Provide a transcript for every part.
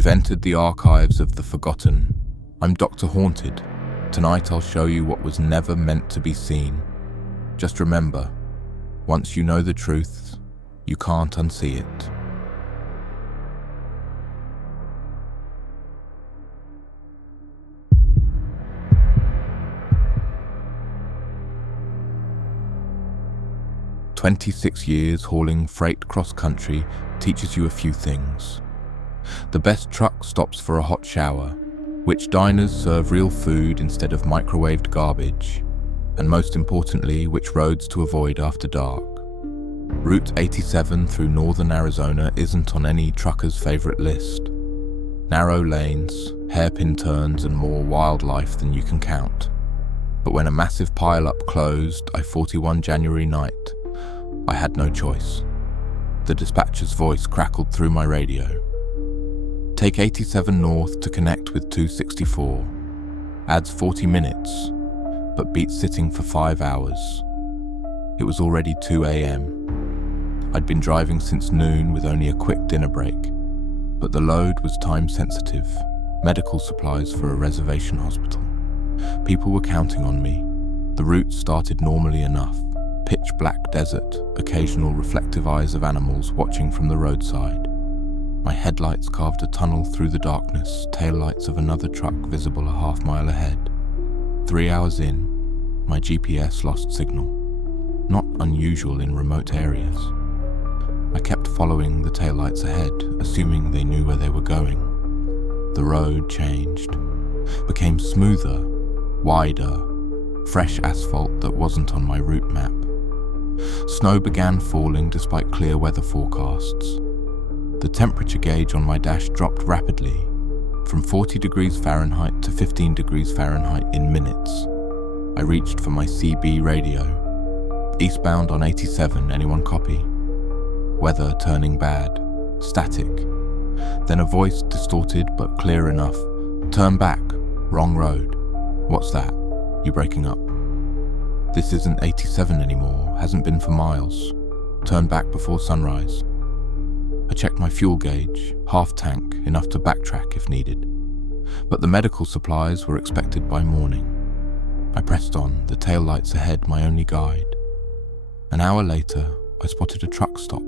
You've entered the archives of the forgotten. I'm Dr. Haunted. Tonight I'll show you what was never meant to be seen. Just remember, once you know the truth, you can't unsee it. "26 years hauling freight cross-country teaches you a few things. The best truck stops for a hot shower, which diners serve real food instead of microwaved garbage, and most importantly, which roads to avoid after dark. Route 87 through northern Arizona isn't on any trucker's favorite list. Narrow lanes, hairpin turns, and more wildlife than you can count. But when a massive pile-up closed I-41 January night, I had no choice. The dispatcher's voice crackled through my radio. Take 87 north to connect with 264. Adds 40 minutes, but beats sitting for 5 hours. It was already 2 a.m. I'd been driving since noon with only a quick dinner break, but the load was time-sensitive, medical supplies for a reservation hospital. People were counting on me. The route started normally enough. Pitch-black desert, occasional reflective eyes of animals watching from the roadside. My headlights carved a tunnel through the darkness, taillights of another truck visible a half-mile ahead. 3 hours in, my GPS lost signal. Not unusual in remote areas. I kept following the taillights ahead, assuming they knew where they were going. The road changed, became smoother, wider, fresh asphalt that wasn't on my route map. Snow began falling despite clear weather forecasts. The temperature gauge on my dash dropped rapidly, from 40 degrees Fahrenheit to 15 degrees Fahrenheit in minutes. I reached for my CB radio. Eastbound on 87, anyone copy? Weather turning bad. Static. Then a voice distorted but clear enough. Turn back. Wrong road. What's that? You breaking up? This isn't 87 anymore, hasn't been for miles. Turn back before sunrise. I checked my fuel gauge, half tank, enough to backtrack if needed. But the medical supplies were expected by morning. I pressed on, the taillights ahead my only guide. An hour later, I spotted a truck stop,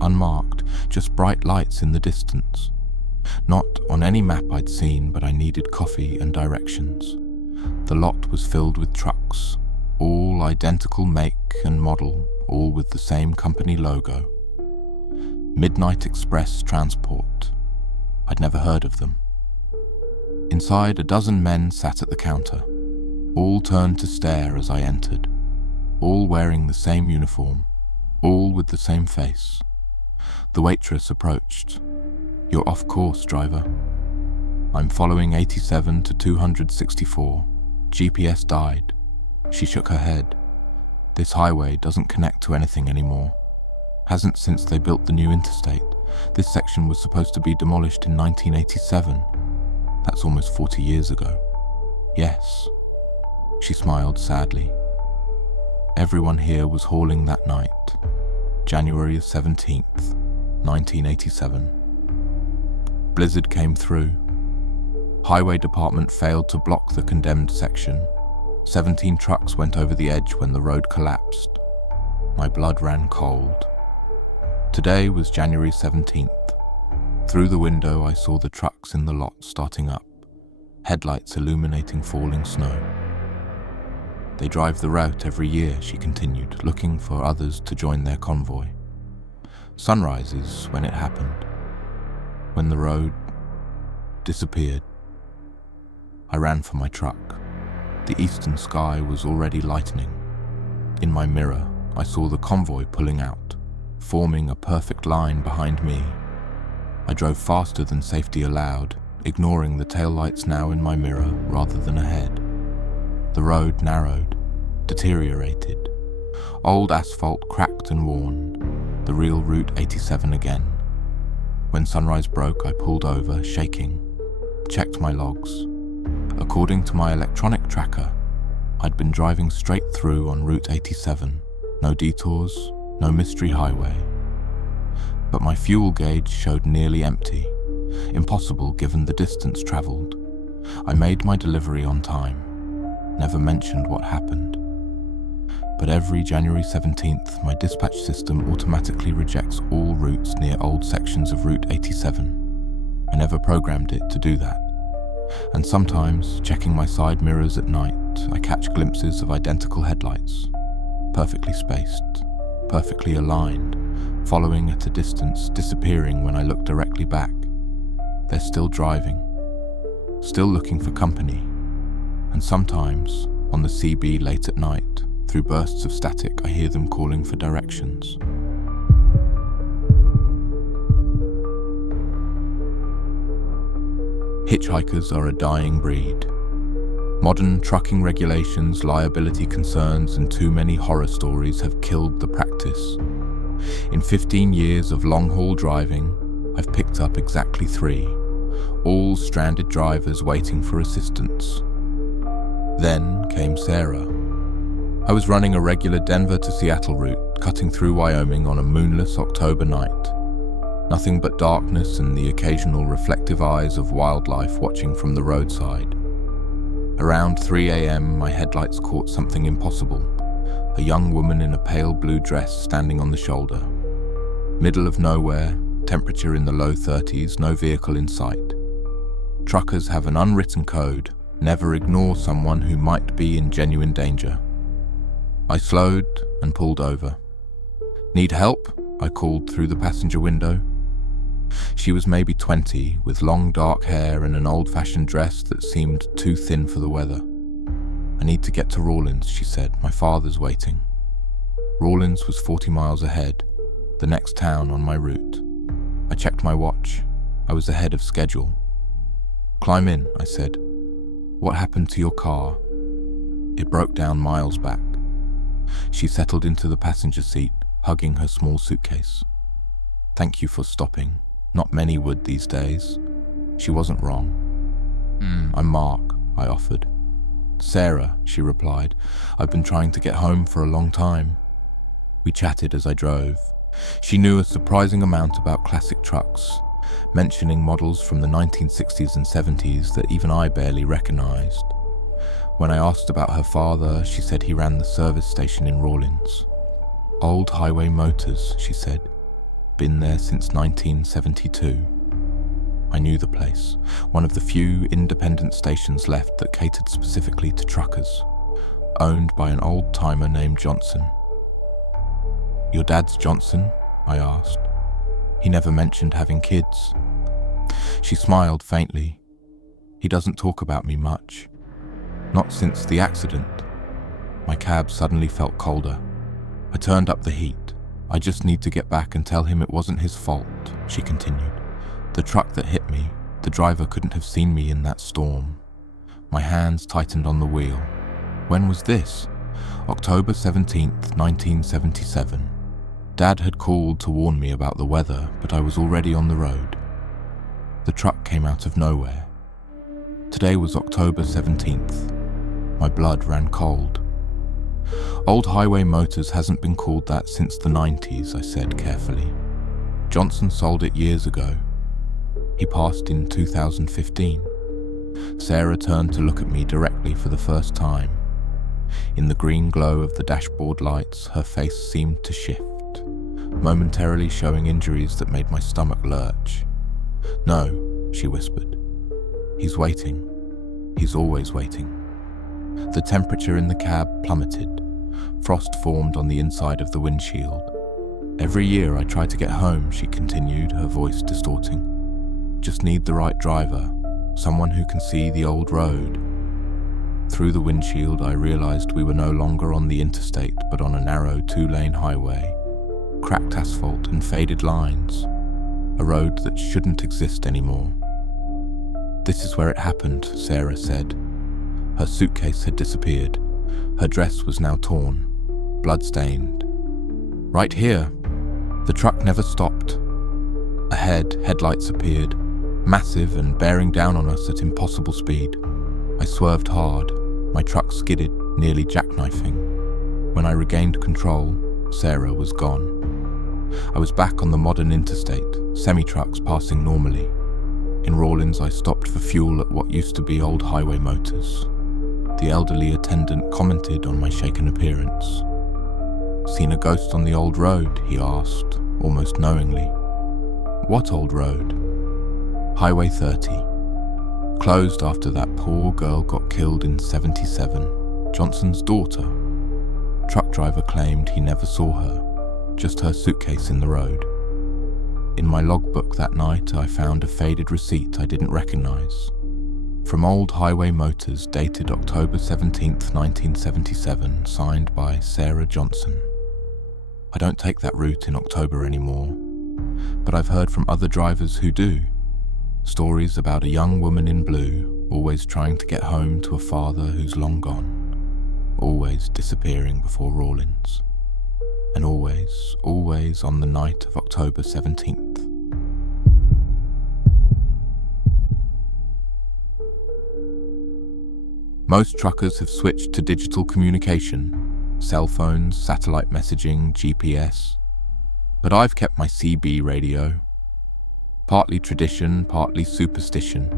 unmarked, just bright lights in the distance. Not on any map I'd seen, but I needed coffee and directions. The lot was filled with trucks, all identical make and model, all with the same company logo. Midnight Express Transport. I'd never heard of them. Inside, a dozen men sat at the counter. All turned to stare as I entered. All wearing the same uniform. All with the same face. The waitress approached. "You're off course, driver." "I'm following 87 to 264. GPS died." She shook her head. "This highway doesn't connect to anything anymore. Hasn't since they built the new interstate. This section was supposed to be demolished in 1987. That's almost 40 years ago." "Yes." She smiled sadly. Everyone here was hauling that night, January 17th, 1987. Blizzard came through. Highway department failed to block the condemned section. 17 trucks went over the edge when the road collapsed. My blood ran cold. Today was January 17th. Through the window I saw the trucks in the lot starting up, headlights illuminating falling snow. "They drive the route every year," she continued, looking for others to join their convoy. "Sunrise is when it happened, when the road disappeared." I ran for my truck. The eastern sky was already lightening. In my mirror, I saw the convoy pulling out, forming a perfect line behind me. I drove faster than safety allowed, ignoring the taillights now in my mirror rather than ahead. The road narrowed, deteriorated. Old asphalt cracked and worn, the real Route 87 again. When sunrise broke, I pulled over, shaking, checked my logs. According to my electronic tracker, I'd been driving straight through on Route 87. No detours, no mystery highway. But my fuel gauge showed nearly empty, Impossible given the distance traveled. I made my delivery on time, never mentioned what happened. But every January 17th, my dispatch system automatically rejects all routes near old sections of Route 87. I never programmed it to do that. And sometimes, checking my side mirrors at night, I catch glimpses of identical headlights, perfectly spaced, perfectly aligned, following at a distance, disappearing when I look directly back. They're still driving, still looking for company, and sometimes, on the CB late at night, through bursts of static, I hear them calling for directions. Hitchhikers are a dying breed. Modern trucking regulations, liability concerns, and too many horror stories have killed the practice. In 15 years of long-haul driving, I've picked up exactly 3, all stranded drivers waiting for assistance. Then came Sarah. I was running a regular Denver to Seattle route, cutting through Wyoming on a moonless October night. Nothing but darkness and the occasional reflective eyes of wildlife watching from the roadside. Around 3 a.m, my headlights caught something impossible. A young woman in a pale blue dress standing on the shoulder. Middle of nowhere, temperature in the low 30s, no vehicle in sight. Truckers have an unwritten code: never ignore someone who might be in genuine danger. I slowed and pulled over. "Need help?" I called through the passenger window. She was maybe 20, with long dark hair and an old-fashioned dress that seemed too thin for the weather. "I need to get to Rawlins," she said. "My father's waiting." Rawlins was 40 miles ahead, the next town on my route. I checked my watch. I was ahead of schedule. "Climb in," I said. "What happened to your car?" "It broke down miles back." She settled into the passenger seat, hugging her small suitcase. "Thank you for stopping. Not many would these days." She wasn't wrong. I'm Mark," I offered. "Sarah," she replied. "I've been trying to get home for a long time." We chatted as I drove. She knew a surprising amount about classic trucks, mentioning models from the 1960s and 70s that even I barely recognized. When I asked about her father, she said he ran the service station in Rawlins. "Old Highway Motors," she said. "Been there since 1972. I knew the place, one of the few independent stations left that catered specifically to truckers, owned by an old-timer named Johnson. "Your dad's Johnson?" I asked. "He never mentioned having kids." She smiled faintly. "He doesn't talk about me much. Not since the accident." My cab suddenly felt colder. I turned up the heat. "I just need to get back and tell him it wasn't his fault," she continued. "The truck that hit me, the driver couldn't have seen me in that storm." My hands tightened on the wheel. When was this? October 17th, 1977. Dad had called to warn me about the weather, but I was already on the road. The truck came out of nowhere. Today was October 17th. My blood ran cold. "Old Highway Motors hasn't been called that since the 90s, I said carefully. "Johnson sold it years ago. He passed in 2015. Sarah turned to look at me directly for the first time. In the green glow of the dashboard lights, her face seemed to shift, momentarily showing injuries that made my stomach lurch. "No," she whispered. "He's waiting. He's always waiting." The temperature in the cab plummeted. Frost formed on the inside of the windshield. "Every year I try to get home," she continued, her voice distorting. "Just need the right driver, someone who can see the old road." Through the windshield, I realized we were no longer on the interstate, but on a narrow 2-lane highway. Cracked asphalt and faded lines. A road that shouldn't exist anymore. "This is where it happened," Sarah said. Her suitcase had disappeared. Her dress was now torn, blood-stained. "Right here." The truck never stopped. Ahead, headlights appeared, massive and bearing down on us at impossible speed. I swerved hard. My truck skidded, nearly jackknifing. When I regained control, Sarah was gone. I was back on the modern interstate, semi-trucks passing normally. In Rawlins, I stopped for fuel at what used to be Old Highway Motors. The elderly attendant commented on my shaken appearance. "Seen a ghost on the old road?" he asked, almost knowingly. "What old road?" "Highway 30. Closed after that poor girl got killed in 77, Johnson's daughter. Truck driver claimed he never saw her, just her suitcase in the road. In my logbook that night, I found a faded receipt I didn't recognize. From Old Highway Motors, dated October 17th, 1977, signed by Sarah Johnson. I don't take that route in October anymore, but I've heard from other drivers who do. Stories about a young woman in blue, always trying to get home to a father who's long gone, always disappearing before Rawlins, and always on the night of October 17th. Most truckers have switched to digital communication, cell phones, satellite messaging, GPS, but I've kept my CB radio. Partly tradition, partly superstition.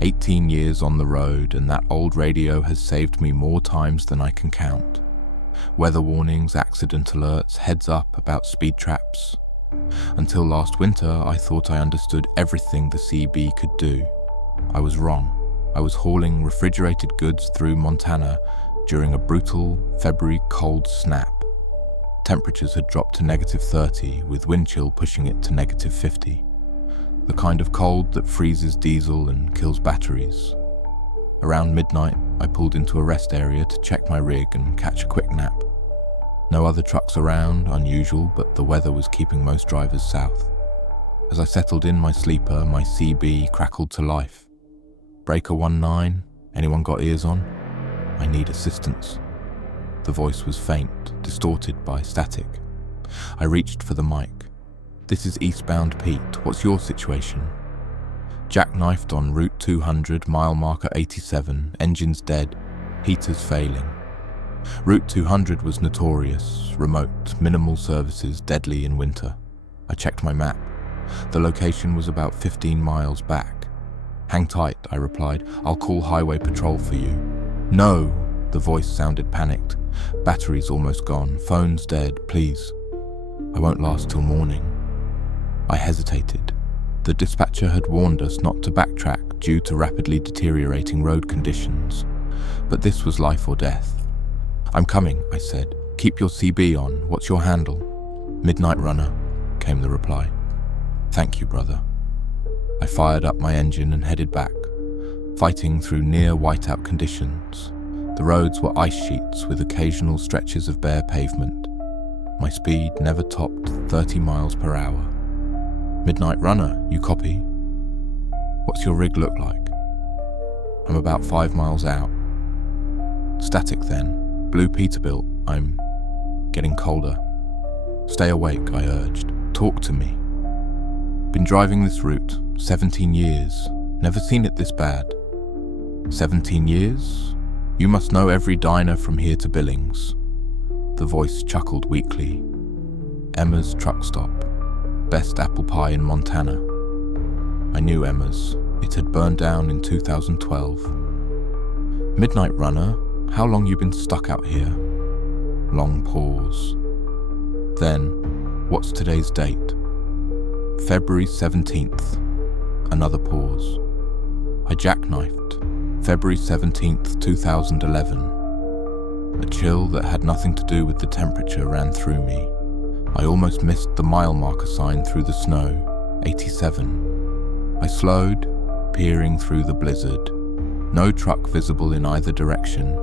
18 years on the road, and that old radio has saved me more times than I can count. Weather warnings, accident alerts, heads up about speed traps. Until last winter, I thought I understood everything the CB could do. I was wrong. I was hauling refrigerated goods through Montana during a brutal February cold snap. Temperatures had dropped to -30, with wind chill pushing it to -50. The kind of cold that freezes diesel and kills batteries. Around midnight, I pulled into a rest area to check my rig and catch a quick nap. No other trucks around, unusual, but the weather was keeping most drivers south. As I settled in my sleeper, my CB crackled to life. "Breaker 19, anyone got ears on? I need assistance." The voice was faint, distorted by static. I reached for the mic. "This is eastbound Pete, what's your situation?" "Jackknifed on Route 200, mile marker 87, engines dead, heaters failing." Route 200 was notorious, remote, minimal services, deadly in winter. I checked my map. The location was about 15 miles back. "Hang tight," I replied. "I'll call highway patrol for you." "No," the voice sounded panicked. "Battery's almost gone, phone's dead, please." "I won't last till morning." I hesitated. The dispatcher had warned us not to backtrack due to rapidly deteriorating road conditions, but this was life or death. "I'm coming," I said. "Keep your CB on. What's your handle?" "Midnight Runner," came the reply. "Thank you, brother." I fired up my engine and headed back, fighting through near whiteout conditions. The roads were ice sheets with occasional stretches of bare pavement. My speed never topped 30 miles per hour. "Midnight Runner, you copy?" "What's your rig look like?" "I'm about 5 miles out." "Static then. Blue Peterbilt. I'm getting colder." "Stay awake," I urged. "Talk to me." "Been driving this route 17 years. Never seen it this bad." 17 years? You must know every diner from here to Billings." The voice chuckled weakly. "Emma's truck stop. Best apple pie in Montana." I knew Emma's. It had burned down in 2012. "Midnight Runner, how long you been stuck out here?" Long pause. Then, "What's today's date?" "February 17th. Another pause. "I jackknifed. February 17th, 2011. A chill that had nothing to do with the temperature ran through me. I almost missed the mile marker sign through the snow, 87. I slowed, peering through the blizzard. No truck visible in either direction.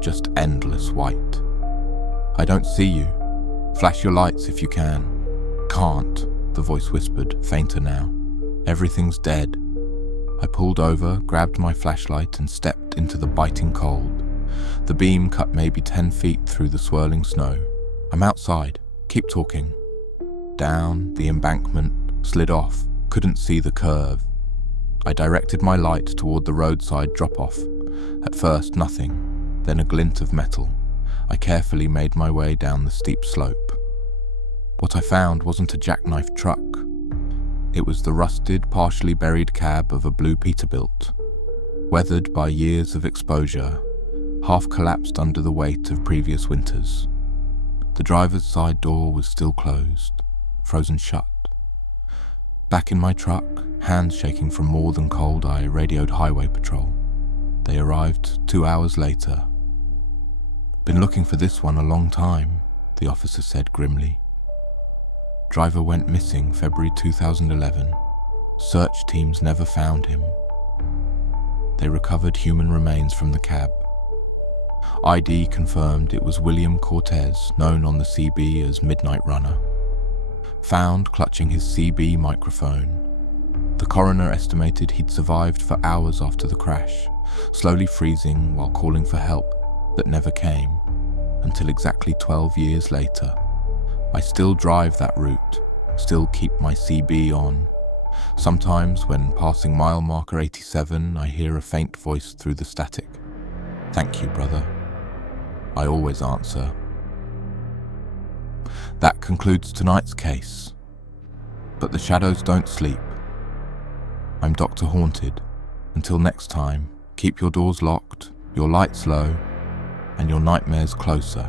Just endless white. "I don't see you. Flash your lights if you can." "Can't," the voice whispered, fainter now. "Everything's dead." I pulled over, grabbed my flashlight and stepped into the biting cold. The beam cut maybe 10 feet through the swirling snow. "I'm outside. Keep talking." Down the embankment, slid off, couldn't see the curve. I directed my light toward the roadside drop-off. At first, nothing, then a glint of metal. I carefully made my way down the steep slope. What I found wasn't a jackknife truck. It was the rusted, partially buried cab of a blue Peterbilt, weathered by years of exposure, half collapsed under the weight of previous winters. The driver's side door was still closed, frozen shut. Back in my truck, hands shaking from more than cold, I radioed highway patrol. They arrived 2 hours later. "Been looking for this one a long time," the officer said grimly. Driver went missing February 2011. Search teams never found him. They recovered human remains from the cab. ID confirmed it was William Cortez, known on the CB as Midnight Runner. Found clutching his CB microphone. The coroner estimated he'd survived for hours after the crash, slowly freezing while calling for help that never came, until exactly 12 years later. I still drive that route, still keep my CB on. Sometimes when passing mile marker 87, I hear a faint voice through the static. "Thank you, brother." I always answer. That concludes tonight's case. But the shadows don't sleep. I'm Dr. Haunted. Until next time, keep your doors locked, your lights low, and your nightmares closer.